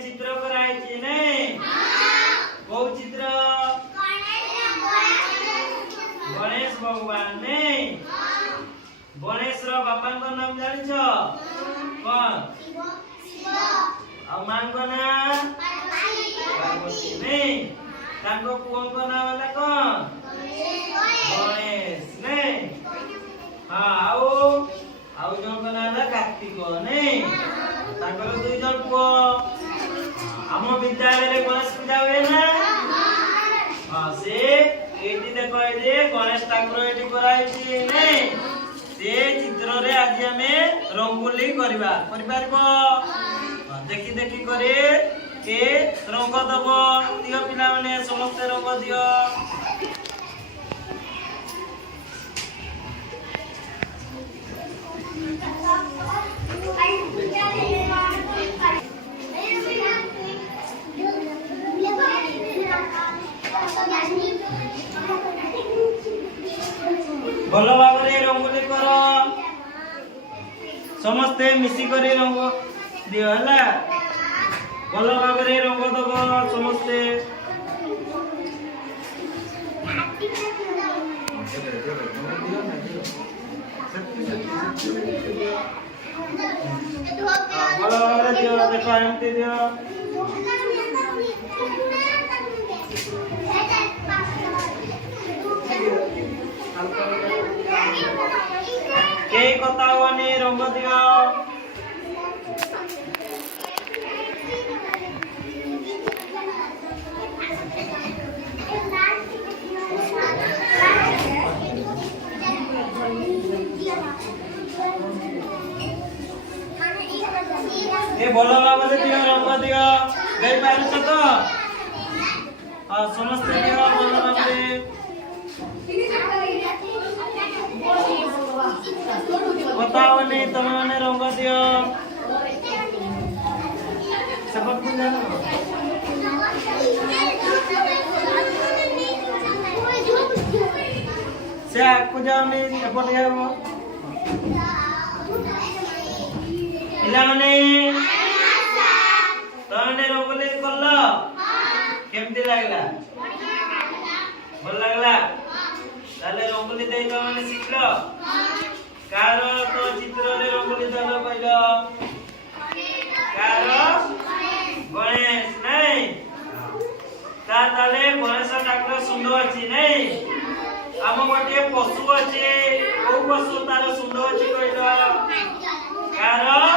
चित्र कराई नहीं कौ चित्र गणेश भगवान नहीं गणेश रो बापा को नाम जान छो कौन मां को नाम पार्वती नहीं तांको पुओ को नाम वाला कौन गणेश नहीं हाँ आओ आओ जो को नाम कार्तिक नहीं तांको दुई जन पुओ हम विद्यालय रे गणेश पूजा हुए ना हाँ से एटी देखो ये गणेश ठाकुर एटी कराई नहीं से चित्र रे आज हमें रंगोली करबा परिवारको देखि देखि करे के रंग दबो दियो पिला माने समस्त रंग दियो भल भाव रंगोली कर समस्ते मिसी करी रंग दियो हला भल भाव रंग दब समस्ते भल भाव दियो देख एमती दियो के कथा वानी रंग दियो ए बोलो बाबा दियो रंग दियो गई पारछ तो हां समस्त दियो बोलो बाबा बताओनी तुम मैंने रंग दियो सबक जानो से आकु जाओनी एपट जाबो इला माने तने रंगोली करलो केमती लागला भल लागला ताले रंगोली देई तो माने शिखलो कारो तो चित्र रे रंगोली दानो पाइलो कारो गणेश नहीं ता ताले गणेश ठाकुर सुंदर अछि नहीं आम गोटे पशु अछि ओ पशु तार सुंदर अछि कहलो कारो